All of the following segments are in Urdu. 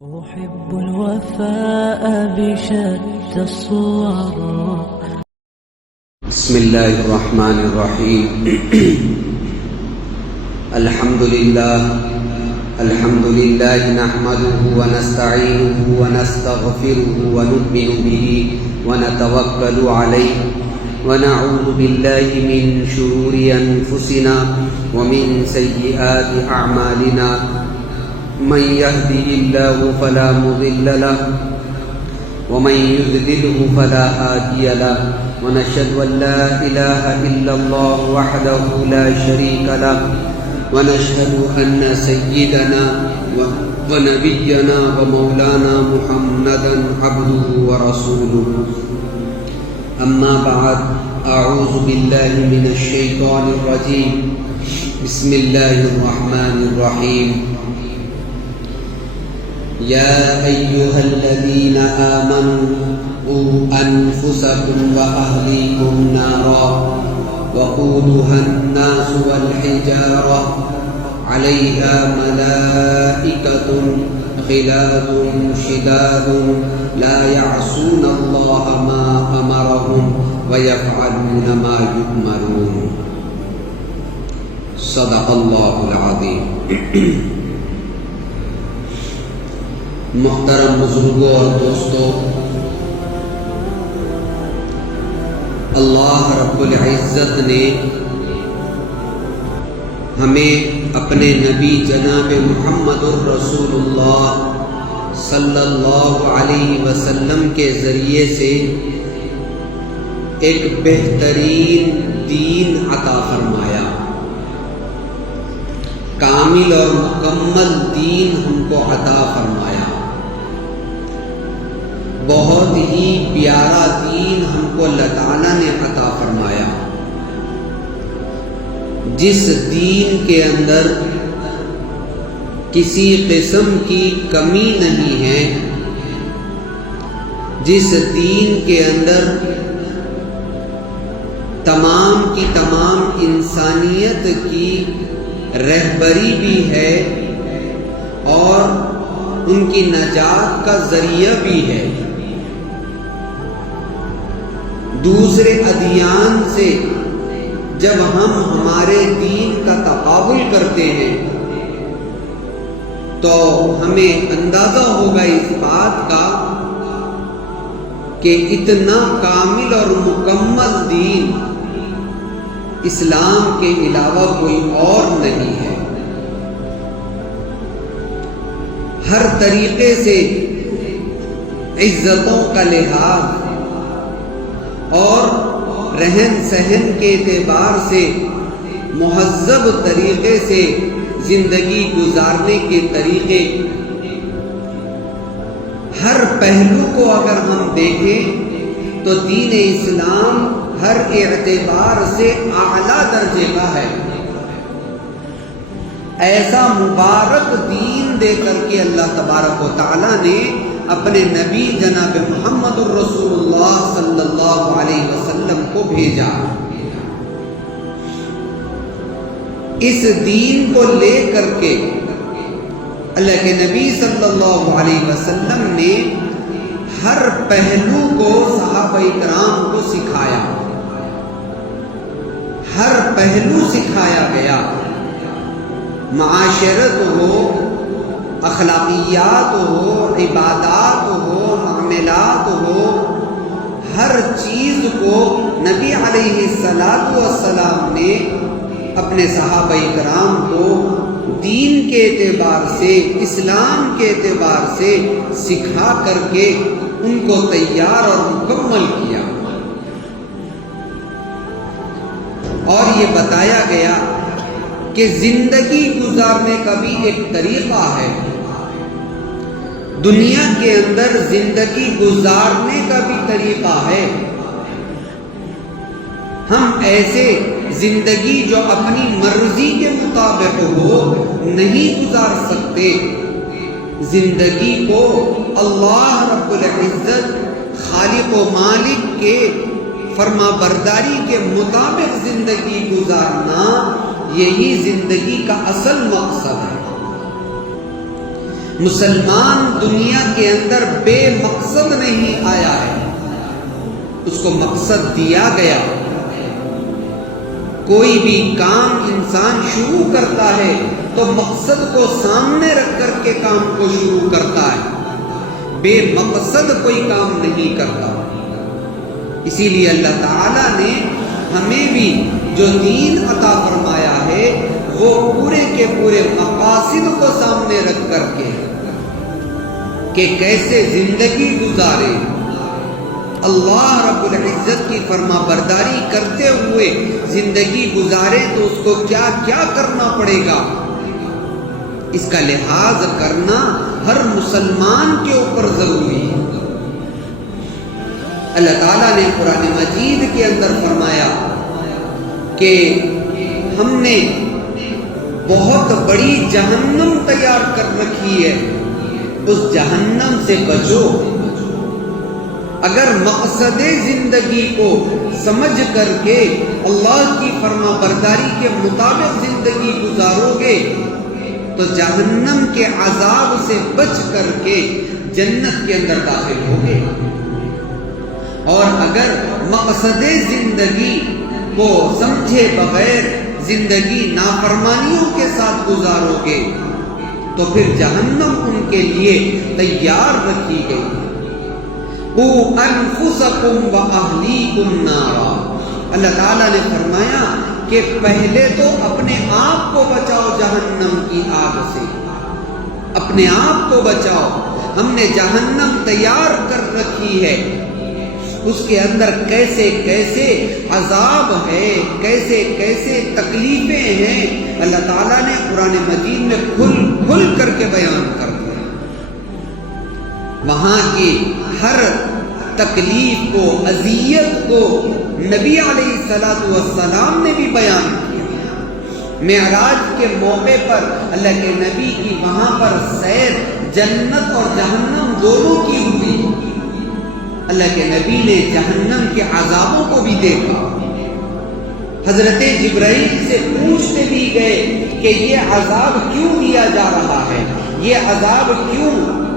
أحب الوفاء بشتى الصور. بسم الله الرحمن الرحيم. الحمد لله نحمده ونستعينه ونستغفره ونؤمن به ونتوكل عليه ونعوذ بالله من شرور أنفسنا ومن سيئات أعمالنا. من يهده الله فلا مضل له ومن يضلله فلا هادي له ونشهد أن لا إله إلا الله وحده لا شريك له ونشهد أن سيدنا ونبينا ومولانا محمدا عبده ورسوله. أما بعد، أعوذ بالله من الشيطان الرجيم. بسم الله الرحمن الرحيم. يا أيها الذين آمنوا قوا أنفسكم وأهليكم نارا وقودها الناس والحجارة عليها ملائكة غلاظ شداد لا يعصون الله ما أمرهم ويفعلون ما يؤمرون. صدق الله العظيم. محترم بزرگوں اور دوستوں، اللہ رب العزت نے ہمیں اپنے نبی جناب محمد الرسول اللہ صلی اللہ علیہ وسلم کے ذریعے سے ایک بہترین دین عطا فرمایا. کامل اور مکمل دین ہم کو عطا فرمایا. بہت ہی پیارا دین ہم کو اللہ تعالیٰ نے عطا فرمایا، جس دین کے اندر کسی قسم کی کمی نہیں ہے، جس دین کے اندر تمام کی تمام انسانیت کی رہبری بھی ہے اور ان کی نجات کا ذریعہ بھی ہے. دوسرے ادیان سے جب ہم ہمارے دین کا تقابل کرتے ہیں تو ہمیں اندازہ ہوگا اس بات کا کہ اتنا کامل اور مکمل دین اسلام کے علاوہ کوئی اور نہیں ہے. ہر طریقے سے عزتوں کا لحاظ اور رہن سہن کے اعتبار سے مہذب طریقے سے زندگی گزارنے کے طریقے، ہر پہلو کو اگر ہم دیکھیں تو دین اسلام ہر اعتبار سے اعلیٰ درجے کا ہے. ایسا مبارک دین دے کر کے اللہ تبارک و تعالیٰ نے اپنے نبی جناب محمد الرسول اللہ صلی اللہ علیہ وسلم کو بھیجا. اس دین کو لے کر کے اللہ کے نبی صلی اللہ علیہ وسلم نے ہر پہلو کو صحابہ کرام کو سکھایا، ہر پہلو سکھایا گیا. معاشرت ہو، اخلاقیات ہو، عبادات ہو، معاملات ہو، ہر چیز کو نبی علیہ السلام نے اپنے صحابہ کرام کو دین کے اعتبار سے، اسلام کے اعتبار سے سکھا کر کے ان کو تیار اور مکمل کیا. اور یہ بتایا گیا کہ زندگی گزارنے کا بھی ایک طریقہ ہے. دنیا کے اندر زندگی گزارنے کا بھی طریقہ ہے. ہم ایسے زندگی جو اپنی مرضی کے مطابق ہو نہیں گزار سکتے. زندگی کو اللہ رب العزت خالق و مالک کے فرما برداری کے مطابق زندگی گزارنا، یہی زندگی کا اصل مقصد ہے. مسلمان دنیا کے اندر بے مقصد نہیں آیا ہے، اس کو مقصد دیا گیا۔ کوئی بھی کام انسان شروع کرتا ہے تو مقصد کو سامنے رکھ کر کے کام کو شروع کرتا ہے، بے مقصد کوئی کام نہیں کرتا۔ اسی لیے اللہ تعالیٰ نے ہمیں بھی جو دین عطا فرمایا ہے وہ پورے کے پورے مقاصد کو سامنے رکھ کر کے کہ کیسے زندگی گزارے، اللہ رب العزت کی فرما برداری کرتے ہوئے زندگی گزارے تو اس کو کیا کیا کرنا پڑے گا، اس کا لحاظ کرنا ہر مسلمان کے اوپر ضروری ہے۔ اللہ تعالیٰ نے قرآن مجید کے اندر فرمایا کہ ہم نے بہت بڑی جہنم تیار کر رکھی ہے، اس جہنم سے بچو۔ اگر مقصد زندگی کو سمجھ کر کے اللہ کی فرما برداری کے مطابق زندگی گزارو گے تو جہنم کے عذاب سے بچ کر کے جنت کے اندر داخل ہوگے، اور اگر مقصد زندگی کو سمجھے بغیر زندگی نافرمانیوں کے ساتھ گزارو گے تو پھر جہنم ان کے لیے تیار رکھی گئی۔ قُوا أَنفُسَكُمْ وَأَهْلِيكُمْ نَارًا، اللہ تعالیٰ نے فرمایا کہ پہلے تو اپنے آپ کو بچاؤ جہنم کی آگ سے، اپنے آپ کو بچاؤ۔ ہم نے جہنم تیار کر رکھی ہے، اس کے اندر کیسے کیسے عذاب ہے، کیسے کیسے تکلیفیں ہیں، اللہ تعالیٰ نے قرآن مجید میں کھل کھل کر کے بیان کر دیا۔ وہاں کی ہر تکلیف کو، اذیت کو نبی علیہ السلام نے بھی بیان کیا۔ معراج کے موقع پر اللہ کے نبی کی وہاں پر سیر جنت اور جہنم دونوں کی ہوئی، اللہ کے نبی نے جہنم کے عذابوں کو بھی دیکھا۔ حضرت جبرائیل سے پوچھتے بھی گئے کہ یہ عذاب کیوں دیا جا رہا ہے، یہ عذاب کیوں؟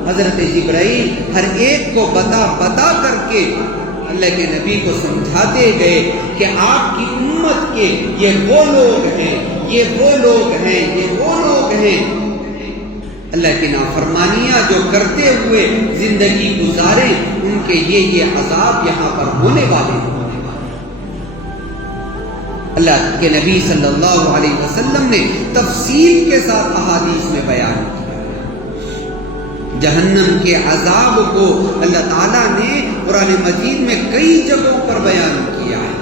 حضرت جبرائیل ہر ایک کو بتا کر کے اللہ کے نبی کو سمجھاتے گئے کہ آپ کی امت کے یہ وہ لوگ ہیں، یہ وہ لوگ ہیں، یہ وہ لوگ ہیں، اللہ کی نافرمانیاں جو کرتے ہوئے زندگی گزارے ان کے یہ عذاب یہاں پر ہونے والے ہیں۔ اللہ کے نبی صلی اللہ علیہ وسلم نے تفصیل کے ساتھ احادیث میں بیان کیا۔ جہنم کے عذاب کو اللہ تعالیٰ نے قرآن مجید میں کئی جگہوں پر بیان کیا ہے،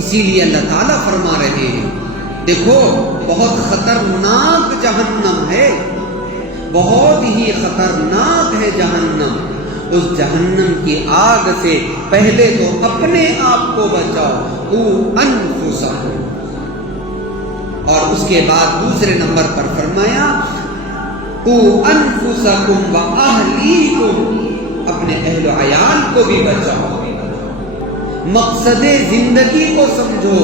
اسی لیے اللہ تعالیٰ فرما رہے ہیں دیکھو بہت خطرناک جہنم ہے، بہت ہی خطرناک ہے جہنم۔ اس جہنم کی آگ سے پہلے تو اپنے آپ کو بچاؤ، قُوا أَنفُسَكُمْ، اور اس کے بعد دوسرے نمبر پر فرمایا قُوا أَنفُسَكُمْ وَأَهْلِيكُمْ، اپنے اہل و عیال کو بھی بچاؤ۔ مقصد زندگی کو سمجھو،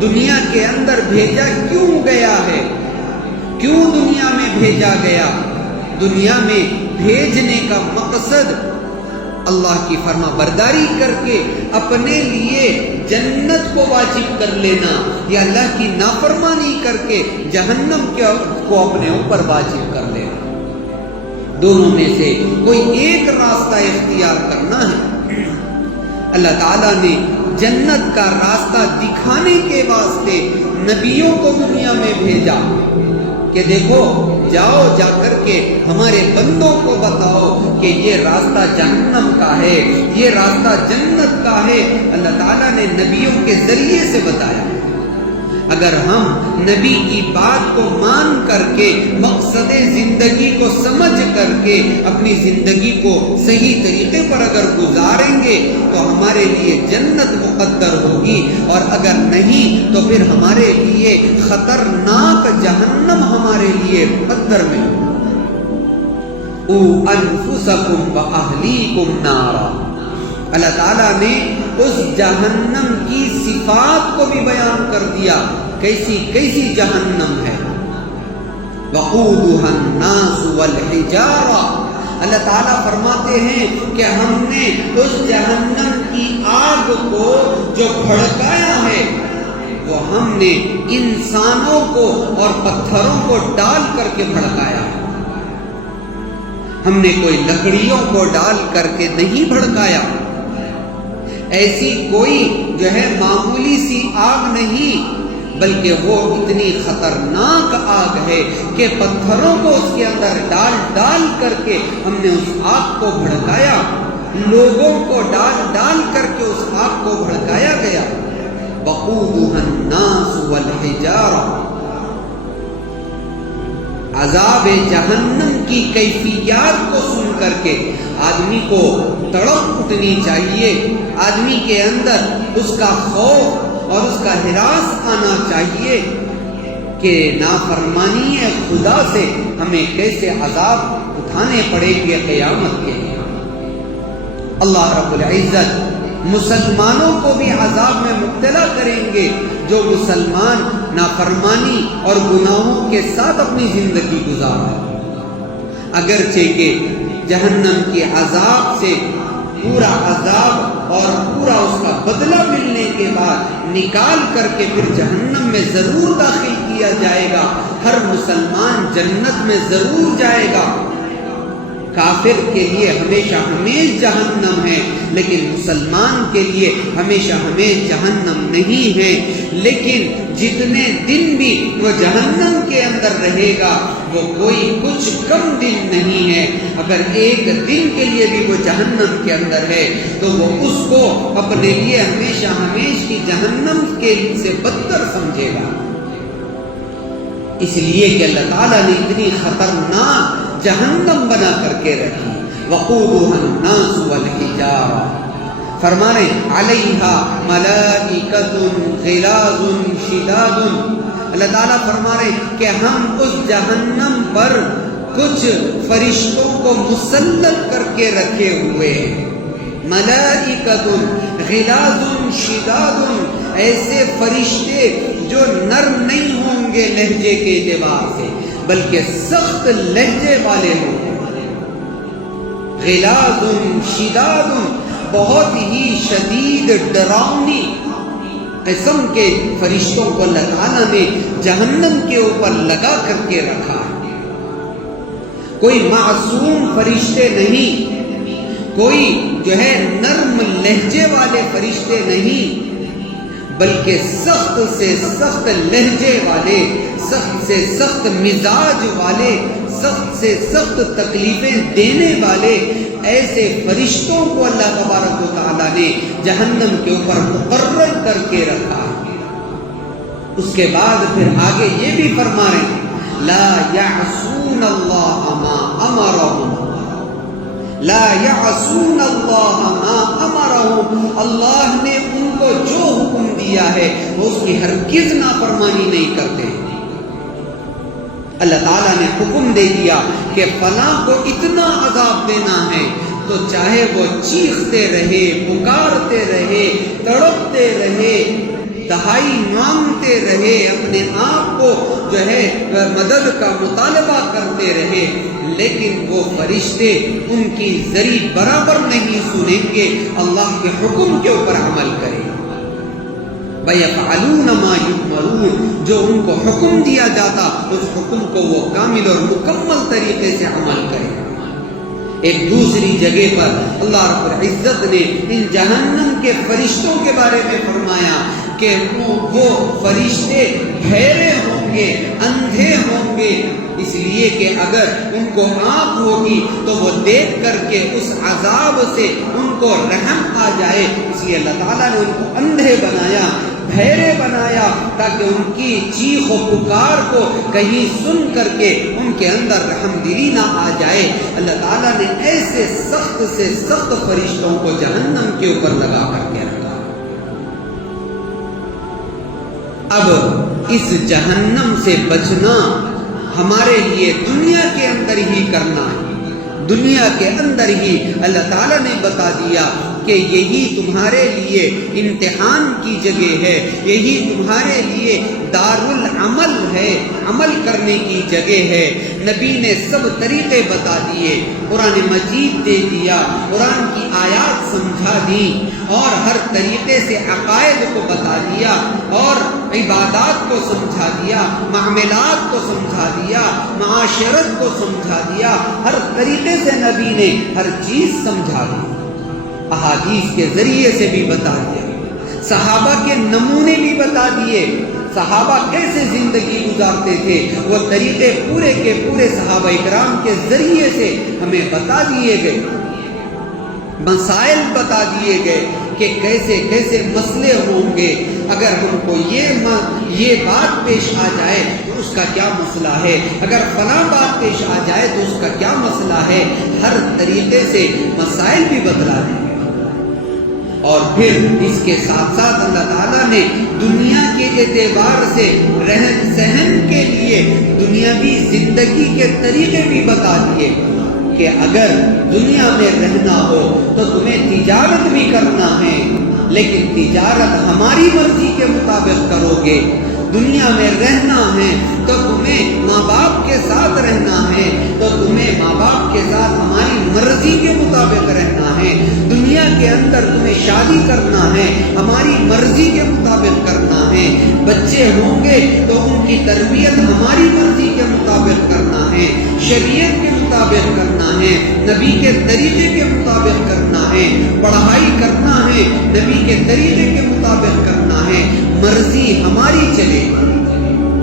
دنیا کے اندر بھیجا کیوں گیا ہے، کیوں دنیا میں بھیجا گیا؟ دنیا میں بھیجنے کا مقصد اللہ کی فرما برداری کر کے اپنے لیے جنت کو واجب کر لینا، یا اللہ کی نافرمانی کر کے جہنم کو اپنے اوپر واجب کر لینا۔ دونوں میں سے کوئی ایک راستہ اختیار کرنا ہے۔ اللہ تعالیٰ نے جنت کا راستہ دکھانے کے واسطے نبیوں کو دنیا میں بھیجا کہ دیکھو جاؤ، جا کر کے ہمارے بندوں کو بتاؤ کہ یہ راستہ جہنم کا ہے، یہ راستہ جنت کا ہے۔ اللہ تعالیٰ نے نبیوں کے ذریعے سے بتایا۔ اگر ہم نبی کی بات کو مان کر کے مقصد زندگی کو سمجھ کر کے اپنی زندگی کو صحیح طریقے پر اگر گزاریں گے تو ہمارے لیے جنت مقدر ہوگی، اور اگر نہیں تو پھر ہمارے لیے خطرناک جہنم ہمارے لیے مقدر میں ہوگی۔ قُوا أَنفُسَكُمْ وَأَهْلِيكُمْ نَارًا، اللہ تعالیٰ نے اس جہنم کی صفات کو بھی بیان کر دیا، کیسی کیسی جہنم ہے۔ وقودها الناس والحجارہ، اللہ تعالیٰ فرماتے ہیں کہ ہم نے اس جہنم کی آگ کو جو بھڑکایا ہے وہ ہم نے انسانوں کو اور پتھروں کو ڈال کر کے بھڑکایا ہے۔ ہم نے کوئی لکڑیوں کو ڈال کر کے نہیں بھڑکایا، ایسی کوئی جو ہے معمولی سی آگ نہیں، بلکہ وہ اتنی خطرناک آگ ہے کہ پتھروں کو اس کے اندر ڈال ڈال کر کے ہم نے اس آگ کو بھڑکایا، لوگوں کو ڈال ڈال کر کے اس آگ کو بھڑکایا گیا۔ وقودها الناس والحجارہ، عذاب جہنم کی کیفیات کو سن کر کے آدمی کو تڑپ اٹھنی چاہیے، آدمی کے اندر اس کا خوف اور اس کا ہراس آنا چاہیے کہ نافرمانی خدا سے ہمیں کیسے عذاب اٹھانے پڑیں گے قیامت کے لیے۔ اللہ رب العزت مسلمانوں کو بھی عذاب میں مبتلا کریں گے جو مسلمان نافرمانی اور گناہوں کے ساتھ اپنی زندگی گزارا، اگرچہ کہ جہنم کے عذاب سے پورا عذاب اور پورا اس کا بدلہ ملنے کے بعد نکال کر کے پھر جہنم میں ضرور داخل کیا جائے گا۔ ہر مسلمان جنت میں ضرور جائے گا، کافر کے لیے ہمیشہ ہمیش جہنم ہے، لیکن مسلمان کے لیے ہمیشہ ہمیش جہنم نہیں ہے۔ لیکن جتنے دن بھی وہ جہنم کے اندر رہے گا وہ کوئی کچھ کم دن نہیں ہے۔ اگر ایک دن کے لیے بھی وہ جہنم کے اندر ہے تو وہ اس کو اپنے لیے ہمیشہ ہمیش کی جہنم کے سے بدتر سمجھے گا۔ اس لیے کہ اللہ تعالیٰ نے اتنی خطرناک جہنم بنا کر کے رکھی۔ وقودها الناس والحجارہ، فرمانے علیہا ملائکۃ غلاظ شداد، اللہ تعالیٰ فرمانے کہ ہم اس جہنم پر کچھ فرشتوں کو مسلط کر کے رکھے ہوئے ہیں۔ ملائکۃ غلاظ شداد، ایسے فرشتے جو نرم نہیں ہوں گے لہجے کے اعتبار سے بلکہ سخت لہجے والے ہوں گے۔ غلاظ شداد، بہت ہی شدید ڈراؤنی قسم کے فرشتوں کو اللہ تعالیٰ نے جہنم کے اوپر لگا کر کے رکھا ہے۔ کوئی معصوم فرشتے نہیں، کوئی جو ہے نرم لہجے والے فرشتے نہیں، بلکہ سخت سے سخت لہجے والے، سخت سے سخت مزاج والے، سخت سے سخت تکلیفیں دینے والے ایسے فرشتوں کو اللہ تبارک و تعالیٰ نے جہنم کے اوپر مقرر کر کے رکھا ہے۔ اس کے بعد پھر آگے یہ بھی فرما رہے ہیں لا یعصون اللہ ما امرہم، لا یعصون اللہ ما امرہم، اللہ نے ان کو جو حکم دیا ہے وہ اس کی ہرگز نافرمانی نہیں کرتے۔ اللہ تعالیٰ نے حکم دے دیا کہ فلاں کو اتنا عذاب دینا ہے تو چاہے وہ چیختے رہے، پکارتے رہے، تڑپتے رہے، دہائی مانگتے رہے، اپنے آپ کو جو ہے مدد کا مطالبہ کرتے رہے، لیکن وہ فرشتے ان کی ذری برابر نہیں سنیں گے، اللہ کے حکم کے اوپر عمل کریں۔ وَيَفْعَلُونَ مَا يُؤْمَرُونَ، جو ان کو حکم دیا جاتا اس حکم کو وہ کامل اور مکمل طریقے سے عمل کریں۔ ایک دوسری جگہ پر اللہ رب العزت نے ان جہنم کے فرشتوں کے بارے میں فرمایا کہ وہ فرشتے بہرے ہوں گے، اندھے ہوں گے، اس لیے کہ اگر ان کو آنکھ ہوگی تو وہ دیکھ کر کے اس عذاب سے ان کو رحم آ جائے، اس لیے اللہ تعالیٰ نے ان کو اندھے بنایا، بہرے بنایا، تاکہ ان کی چیخ و پکار کو کہیں سن کر کے ان کے اندر رحم دلی نہ آ جائے۔ اللہ تعالیٰ نے ایسے سخت سے سخت فرشتوں کو جہنم کے اوپر لگا کر کے رکھا۔ اب اس جہنم سے بچنا ہمارے لیے دنیا کے اندر ہی کرنا ہے، دنیا کے اندر ہی اللہ تعالیٰ نے بتا دیا کہ یہی تمہارے لیے امتحان کی جگہ ہے، یہی تمہارے لیے دار العمل ہے، عمل کرنے کی جگہ ہے۔ نبی نے سب طریقے بتا دیے، قرآن مجید دے دیا، قرآن کی آیات سمجھا دی، اور ہر طریقے سے عقائد کو بتا دیا، اور عبادات کو سمجھا دیا، معاملات کو سمجھا دیا، معاشرت کو سمجھا دیا، ہر طریقے سے نبی نے ہر چیز سمجھا دی، احادیث کے ذریعے سے بھی بتا دیا، صحابہ کے نمونے بھی بتا دیے، صحابہ کیسے زندگی گزارتے تھے، وہ طریقے پورے کے پورے صحابہ اکرام کے ذریعے سے ہمیں بتا دیے گئے، مسائل بتا دیے گئے کہ کیسے کیسے مسئلے ہوں گے، اگر ہم کو یہ بات پیش آ جائے تو اس کا کیا مسئلہ ہے، اگر فلاں بات پیش آ جائے تو اس کا کیا مسئلہ ہے، ہر طریقے سے مسائل بھی بتلا دیں۔ اور پھر اس کے ساتھ ساتھ اللہ تعالیٰ نے دنیا کے اعتبار سے رہن سہن کے لیے دنیاوی زندگی کے طریقے بھی بتا دیے کہ اگر دنیا میں رہنا ہو تو تمہیں تجارت بھی کرنا ہے، لیکن تجارت ہماری مرضی کے مطابق کرو گے، دنیا میں رہنا ہے تو تمہیں ماں باپ کے ساتھ رہنا ہے، تو تمہیں ماں باپ کے ساتھ ہماری مرضی کے مطابق رہنا ہے، دنیا کے اندر تمہیں شادی کرنا ہے، ہماری مرضی کے مطابق کرنا ہے، بچے ہوں گے تو ان کی تربیت ہماری مرضی کے مطابق کرنا ہے، شریعت کے مطابق کرنا ہے، نبی کے طریقے کے مطابق کرنا ہے، پڑھائی کرنا ہے، نبی کے طریقے کے مطابق کرنا ہے، مرضی ہماری چلے گی،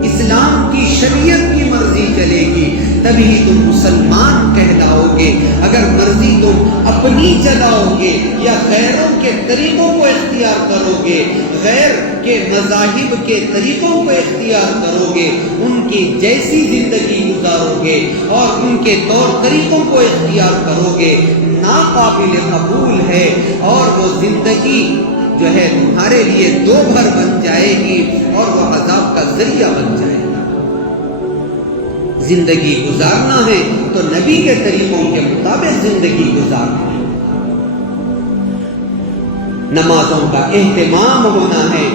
اسلام کی شریعت کی مرضی چلے گی، تبھی تم مسلمان کہلاؤ گے۔ اگر مرضی تم اپنی چلاؤ گے یا غیروں کے طریقوں کو اختیار کرو گے، غیر کے مذاہب کے طریقوں کو اختیار کرو گے، ان کی جیسی زندگی گزارو گے اور ان کے طور طریقوں کو اختیار کرو گے، ناقابل قبول ہے، اور وہ زندگی جو ہے تمہارے لیے دو بھر بن جائے گی اور وہ عذاب کا ذریعہ بن جائے گی۔ زندگی گزارنا ہے تو نبی کے طریقوں کے مطابق زندگی گزارنا ہے، نمازوں کا اہتمام ہونا ہے،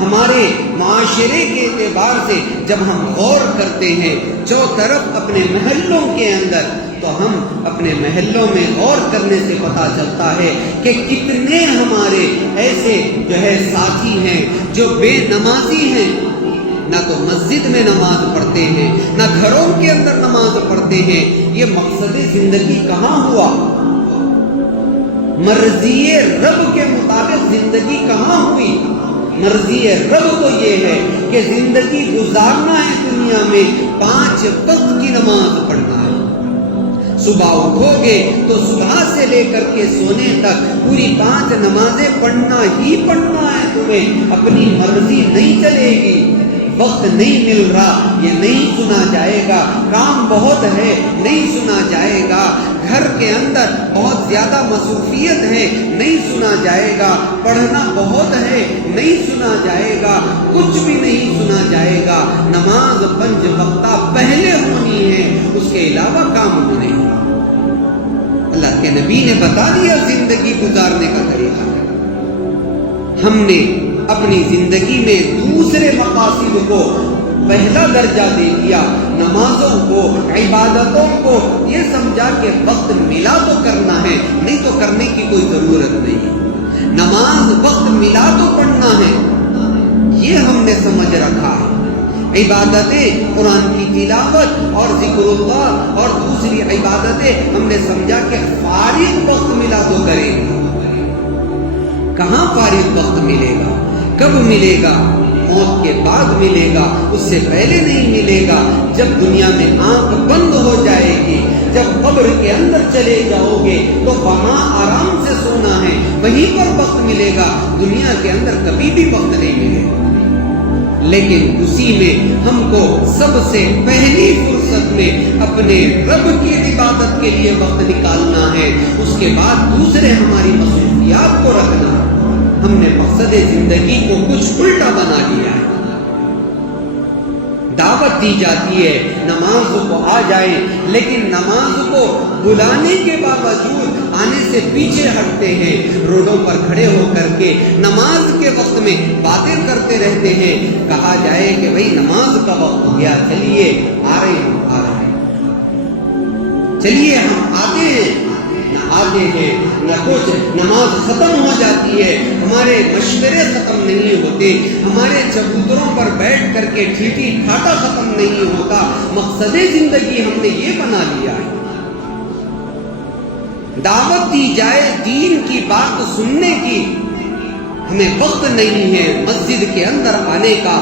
ہمارے معاشرے کے اعتبار سے جب ہم غور کرتے ہیں چوطرف اپنے محلوں کے اندر، تو ہم اپنے محلوں میں غور کرنے سے پتہ چلتا ہے کہ کتنے ہمارے ایسے جو ہے ساتھی ہیں جو بے نمازی ہیں، نہ تو مسجد میں نماز پڑھتے ہیں، نہ گھروں کے اندر نماز پڑھتے ہیں۔ یہ مقصد زندگی کہاں ہوا؟ مرضی رب کے مطابق زندگی کہاں ہوئی؟ مرضی رب تو یہ ہے کہ زندگی گزارنا ہے دنیا میں، 5 وقت کی نماز پڑھنا ہے، صبح اٹھو گے تو صبح سے لے کر کے سونے تک پوری 5 نمازیں پڑھنا ہی پڑھنا ہے تمہیں، اپنی مرضی نہیں چلے گی، وقت نہیں مل رہا یہ نہیں سنا جائے گا، کام بہت ہے نہیں سنا جائے گا، گھر کے اندر بہت زیادہ مصروفیت ہے نہیں سنا جائے گا، پڑھنا بہت ہے نہیں سنا جائے گا، کچھ بھی نہیں سنا جائے گا، نماز 5 وقتہ پہلے ہونی ہے، اس کے علاوہ کام ہونے ہیں۔ اللہ کے نبی نے بتا دیا زندگی گزارنے کا طریقہ۔ ہم نے اپنی زندگی میں دوسرے مقاصد کو پہلا درجہ دے دیا، نمازوں کو، عبادتوں کو، یہ سمجھا کہ وقت ملا تو کرنا ہے، نہیں تو کرنے کی کوئی ضرورت نہیں ہے، نماز وقت ملا تو پڑھنا ہے، یہ ہم نے سمجھ رکھا ہے۔ عبادتیں، قرآن کی تلاوت اور ذکر اللہ اور دوسری عبادتیں ہم نے سمجھا کہ فارغ وقت ملا تو کریں گے۔ کہاں فارغ وقت ملے گا؟ کب ملے گا؟ موت کے بعد ملے گا، اس سے پہلے نہیں ملے گا۔ جب دنیا میں آنکھ بند ہو جائے گی، جب قبر کے اندر چلے جاؤ گے تو وہاں آرام سے سونا ہے، وہیں پر وقت ملے گا، دنیا کے اندر کبھی بھی وقت نہیں ملے گا۔ لیکن اسی میں ہم کو سب سے پہلی فرصت میں اپنے رب کی عبادت کے لیے وقت نکالنا ہے، اس کے بعد دوسرے ہماری مصروفیات کو رکھنا ہے۔ ہم نے مقصد زندگی کو کچھ الٹا بنا لیا ہے۔ دعوت دی جاتی ہے نماز کو آ جائیں، لیکن نماز کو بلانے کے باوجود، آنے سے سے پیچھے ہٹتے ہیں، روڈوں پر کھڑے ہو کر کے نماز کے وقت میں باتیں کرتے رہتے ہیں۔ کہا جائے کہ بھئی نماز کا وقت ہو گیا، چلیے آ رہے ہیں، چلیے ہم آتے ہیں، نہ آتے ہیں نہ کچھ، نماز ختم ہو جاتی ہے، ہمارے مشورے ختم نہیں ہوتے، ہمارے چبوتروں پر بیٹھ کر کے ٹھیٹھی ٹھاٹا ختم نہیں ہوتا۔ مقصد زندگی ہم نے یہ بنا لیا ہے، دعوت دی جائے دین کی بات سننے کی، ہمیں وقت نہیں ہے مسجد کے اندر آنے کا۔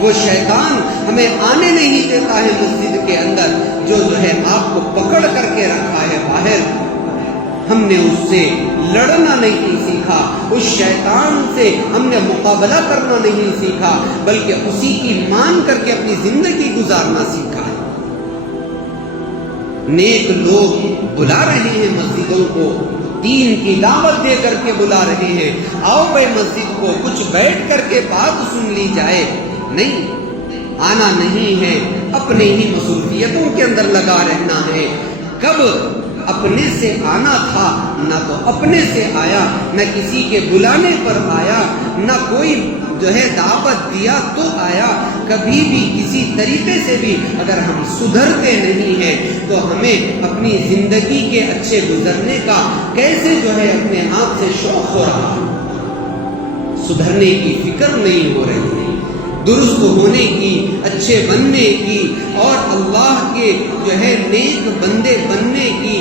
وہ شیطان ہمیں آنے نہیں دیتا ہے مسجد کے اندر، جو ہے آپ کو پکڑ کر کے رکھا ہے باہر۔ ہم نے اس سے لڑنا نہیں سیکھا، اس شیطان سے ہم نے مقابلہ کرنا نہیں سیکھا، بلکہ اسی کی مان کر کے اپنی زندگی گزارنا سیکھا ہے۔ نیک لوگ بلا رہے ہیں مسجدوں کو، دین کی دعوت دے کر کے بلا رہے ہیں، آؤ بھائی مسجد کو کچھ بیٹھ کر کے بات سن لی جائے۔ نہیں، آنا نہیں ہے، اپنے ہی مصروفیتوں کے اندر لگا رہنا ہے۔ کب اپنے سے آنا تھا، نہ تو اپنے سے آیا، نہ کسی کے بلانے پر آیا، نہ کوئی جو ہے دعوت دیا تو آیا۔ کبھی بھی کسی طریقے سے بھی اگر ہم سدھرتے نہیں ہیں تو ہمیں اپنی زندگی کے اچھے گزرنے کا کیسے جو ہے اپنے آپ سے شوق ہو رہا ہے، سدھرنے کی فکر نہیں ہو رہی ہے، درست ہونے کی، اچھے بننے کی، اور اللہ کے جو ہے نیک بندے بننے کی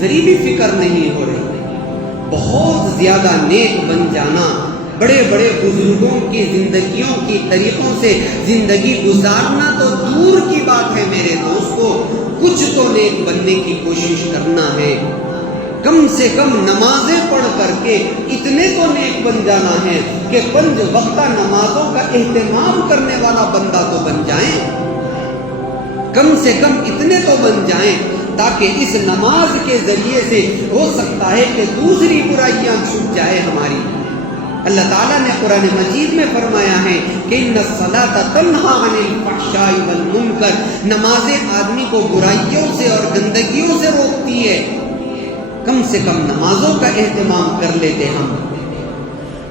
ذری بھی فکر نہیں ہو رہی۔ بہت زیادہ نیک بن جانا، بڑے بڑے بزرگوں کی زندگیوں کی طریقوں سے زندگی گزارنا تو دور کی بات ہے میرے دوستو، کچھ تو نیک بننے کی کوشش کرنا ہے۔ کم سے کم نمازیں پڑھ کر کے اتنے تو نیک بن جانا ہے کہ 5 وقتہ نمازوں کا اہتمام کرنے والا بندہ تو بن جائیں، کم سے کم اتنے تو بن جائیں، تاکہ اس نماز کے ذریعے سے ہو سکتا ہے کہ دوسری برائیاں چھوٹ جائے ہماری۔ اللہ تعالیٰ نے قرآن مجید میں فرمایا ہے کہ ان الصلاۃ تنہی عن الفحشاء والمنکر، نمازیں آدمی کو برائیوں سے اور گندگیوں سے روکتی ہے۔ کم سے کم نمازوں کا اہتمام کر لیتے ہم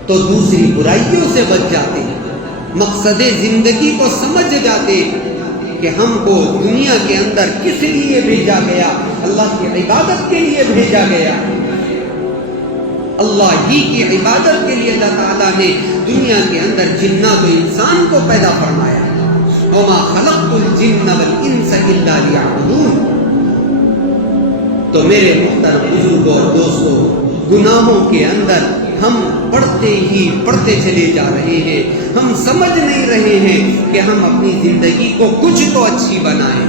تو دوسری برائیوں سے بچ جاتے، مقصد زندگی کو سمجھ جاتے کہ ہم کو دنیا کے اندر کس لیے بھیجا گیا، اللہ کی عبادت کے لیے بھیجا گیا۔ اللہ ہی کی عبادت کے لیے اللہ تعالیٰ نے دنیا کے اندر جنات و انسان کو پیدا فرمایا، وما خلقت الجن والانس الا لیعبدون۔ تو میرے محترم بزرگوں اور دوستوں، گناہوں کے اندر ہم پڑھتے چلے جا رہے ہیں، ہم سمجھ نہیں رہے ہیں کہ ہم اپنی زندگی کو کچھ تو اچھی بنائیں۔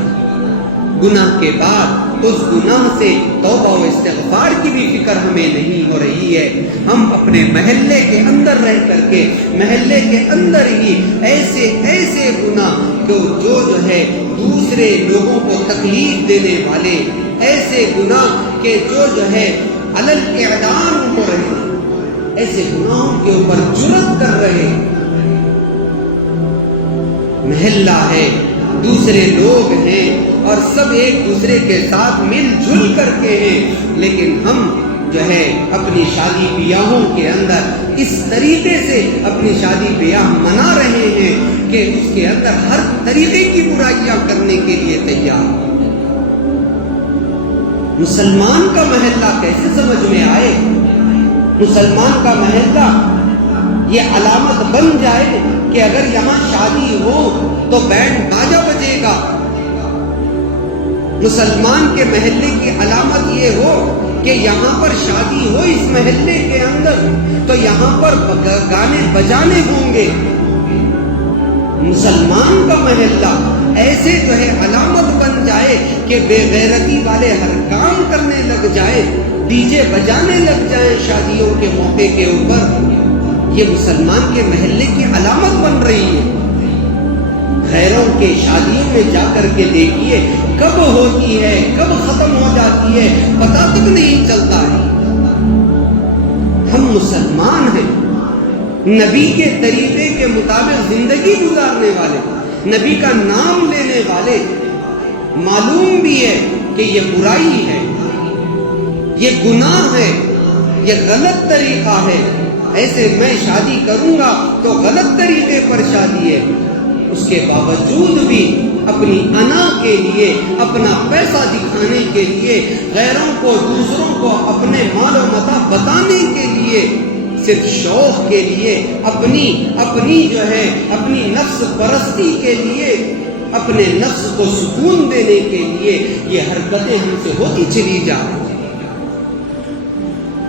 گناہ کے بعد اس گناہ سے توبہ و استغفار کی بھی فکر ہمیں نہیں ہو رہی ہے۔ ہم اپنے محلے کے اندر رہ کر کے محلے کے اندر ہی ایسے گناہ جو ہے دوسرے لوگوں کو تکلیف دینے والے، ایسے گناہ کہ جو ہے علل اعلان ہو رہے ہیں، ایسے گناہوں کے اوپر جرأت کر رہے۔ محلہ ہے، دوسرے لوگ ہیں اور سب ایک دوسرے کے ساتھ مل جل کر کے ہیں، لیکن ہم جو ہے اپنی شادی بیاہوں کے اندر اس طریقے سے اپنی شادی بیاہ منا رہے ہیں کہ اس کے اندر ہر طریقے کی برائیاں کرنے کے لیے تیار۔ مسلمان کا محلہ کیسے سمجھ میں آئے؟ مسلمان کا محلہ یہ علامت بن جائے کہ اگر یہاں شادی ہو تو بینڈ باجا بجے گا۔ مسلمان کے محلے کی علامت یہ ہو کہ یہاں پر شادی ہو اس محلے کے اندر تو یہاں پر گانے بجانے ہوں گے۔ مسلمان کا محلہ ایسے جو ہے علامت بن جائے کہ بے غیرتی والے ہر کام کرنے لگ جائے، ڈی جے بجانے لگ جائیں شادیوں کے موقع کے اوپر، یہ مسلمان کے محلے کی علامت بن رہی ہے۔ غیروں کے شادیوں میں جا کر کے دیکھیے کب ہوتی ہے کب ختم ہو جاتی ہے پتہ تک نہیں چلتا ہے۔ ہم مسلمان ہیں، نبی کے طریقے کے مطابق زندگی گزارنے والے، نبی کا نام لینے والے، معلوم بھی ہے کہ یہ برائی ہے، یہ گناہ ہے، یہ غلط طریقہ ہے، ایسے میں شادی کروں گا تو غلط طریقے پر شادی ہے، اس کے باوجود بھی اپنی انا کے لیے، اپنا پیسہ دکھانے کے لیے، غیروں کو، دوسروں کو اپنے مال و متاع بتانے کے لیے، صرف شوق کے لیے، اپنی جو ہے اپنی نفس پرستی کے لیے، اپنے نفس کو سکون دینے کے لیے یہ حرکتیں ہم سے ہوتی چلی جا رہی ہیں۔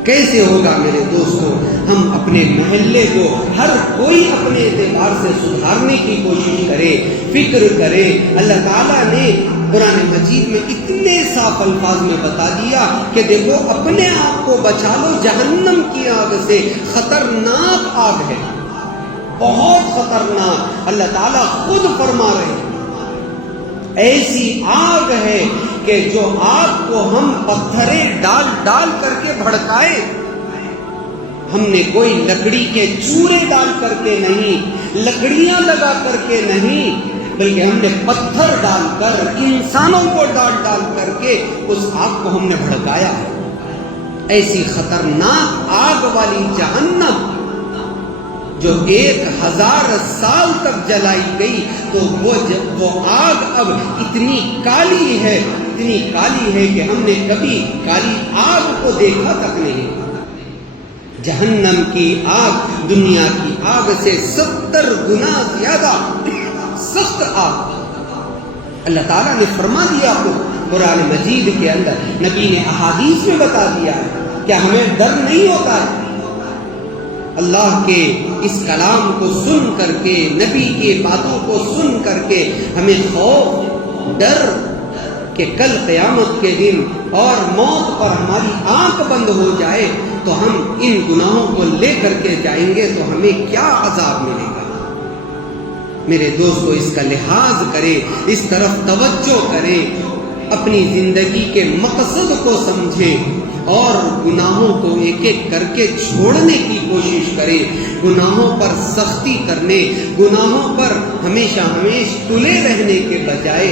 کیسے ہوگا میرے دوستوں؟ ہم اپنے محلے کو ہر کوئی اپنے اعتبار سے سدھارنے کی کوشش کرے، فکر کرے۔ اللہ تعالیٰ نے قرآن مجید میں اتنے صاف الفاظ میں بتا دیا کہ دیکھو اپنے آپ کو بچا لو جہنم کی آگ سے، خطرناک آگ ہے، بہت خطرناک۔ اللہ تعالیٰ خود فرما رہے ہیں ایسی آگ ہے کہ جو آگ کو ہم پتھریں ڈال ڈال کر کے بھڑکائے، ہم نے کوئی لکڑی کے چورے ڈال کر کے نہیں، لکڑیاں لگا کر کے نہیں، بلکہ ہم نے پتھر ڈال کر، انسانوں کو ڈال ڈال کر کے اس آگ کو ہم نے بھڑکایا ہے۔ ایسی خطرناک آگ والی جہنم جو 1000 سال تک جلائی گئی، تو وہ آگ اب اتنی کالی ہے کہ ہم نے کبھی کالی آگ کو دیکھا تک نہیں۔ جہنم کی آگ دنیا کی آگ سے 70 گنا زیادہ سخت آگ۔ اللہ تعالیٰ نے فرما دیا کو قرآن مجید کے اندر، نبی نے احادیث میں بتا دیا ہے۔ کیا ہمیں ڈر نہیں ہوتا ہے؟ اللہ کے اس کلام کو سن کر کے، نبی کی باتوں کو سن کر کے ہمیں خوف، ڈر کہ کل قیامت کے دن اور موت پر ہماری آنکھ بند ہو جائے تو ہم ان گناہوں کو لے کر کے جائیں گے تو ہمیں کیا عذاب ملے گا۔ میرے دوستو، اس کا لحاظ کریں، اس طرف توجہ کریں، اپنی زندگی کے مقصد کو سمجھیں اور گناہوں کو ایک ایک کر کے چھوڑنے کی کوشش کریں۔ گناہوں پر سختی کرنے، گناہوں پر ہمیشہ تلے رہنے کے بجائے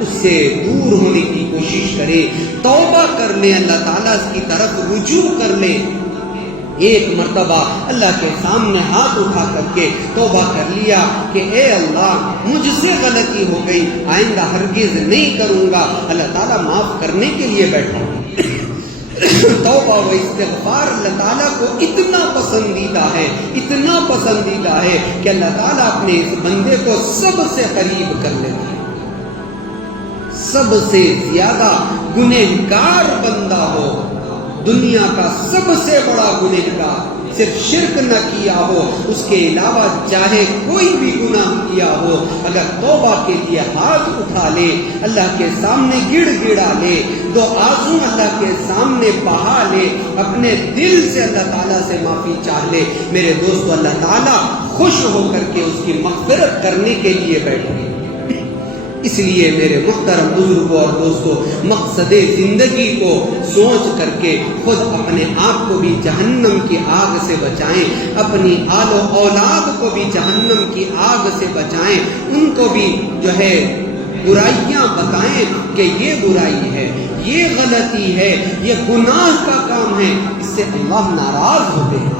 اس سے دور ہونے کی کوشش کریں، توبہ کر لیں، اللہ تعالیٰ کی طرف رجوع کر لیں۔ ایک مرتبہ اللہ کے سامنے ہاتھ اٹھا کر کے توبہ کر لیا کہ اے اللہ مجھ سے غلطی ہو گئی، آئندہ ہرگز نہیں کروں گا۔ اللہ تعالیٰ معاف کرنے کے لیے بیٹھا ہوں۔ توبہ و استغفار اللہ تعالیٰ کو اتنا پسندیدہ ہے، اتنا پسندیدہ ہے کہ اللہ تعالیٰ اپنے اس بندے کو سب سے قریب کر لیتا ہے۔ سب سے زیادہ گنہگار بندہ ہو، دنیا کا سب سے بڑا گنہگار، صرف شرک نہ کیا ہو، اس کے علاوہ چاہے کوئی بھی گناہ کیا ہو، اگر توبہ کے لیے ہاتھ اٹھا لے، اللہ کے سامنے گڑ گڑا لے، دو آنسو اللہ کے سامنے بہا لے، اپنے دل سے اللہ تعالیٰ سے معافی چاہ لے، میرے دوستو اللہ تعالیٰ خوش ہو کر کے اس کی مغفرت کرنے کے لیے بیٹھے۔ اس لیے میرے محترم بزرگوں اور دوستوں، مقصد زندگی کو سوچ کر کے خود اپنے آپ کو بھی جہنم کی آگ سے بچائیں، اپنی آل و اولاد کو بھی جہنم کی آگ سے بچائیں، ان کو بھی جو ہے برائیاں بتائیں کہ یہ برائی ہے، یہ غلطی ہے، یہ گناہ کا کام ہے، اس سے اللہ ناراض ہوتے ہیں،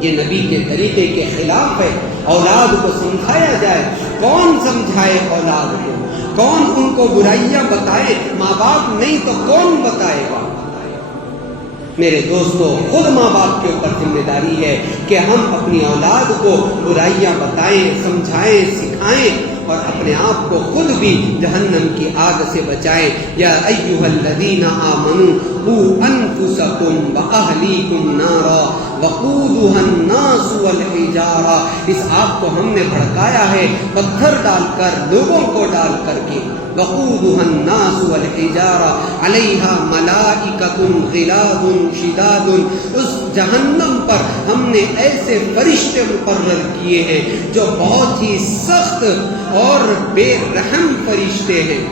یہ نبی کے طریقے کے خلاف ہے۔ اولاد کو سمجھایا جائے، کون سمجھائے اولاد کو، کون ان کو برائیاں بتائے؟ ماں باپ نہیں تو کون بتائے گا؟ میرے دوستو، خود ماں باپ کے اوپر ذمہ داری ہے کہ ہم اپنی اولاد کو برائیاں بتائیں، سمجھائیں، سکھائیں اور اپنے آپ کو خود بھی جہنم کی آگ سے بچائیں۔ یا ایھا الذین آمنوا قوا انفسکم واہلیکم نارا وقودھا الناس والحجارہ، اس آگ کو ہم نے بھڑکایا ہے پتھر ڈال کر، لوگوں کو ڈال کر کے، وقودھا الناس والحجارہ علیہا ملائکۃ غلاظ شداد، اس جہنم پر ہم نے ایسے فرشتے مقرر کیے ہیں جو بہت ہی سخت اور بے رحم فرشتے ہیں،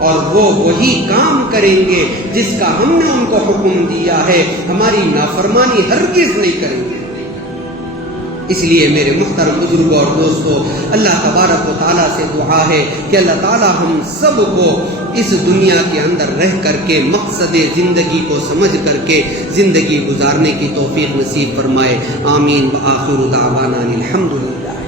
اور وہ وہی کام کریں گے جس کا ہم نے ان کو حکم دیا ہے، ہماری نافرمانی ہرگز نہیں کریں گے۔ اس لیے میرے محترم بزرگوں اور دوستوں، اللہ تبارک و تعالیٰ سے دعا ہے کہ اللہ تعالیٰ ہم سب کو اس دنیا کے اندر رہ کر کے مقصد زندگی کو سمجھ کر کے زندگی گزارنے کی توفیق نصیب فرمائے۔ آمین۔ وآخر دعوانا الحمدللہ۔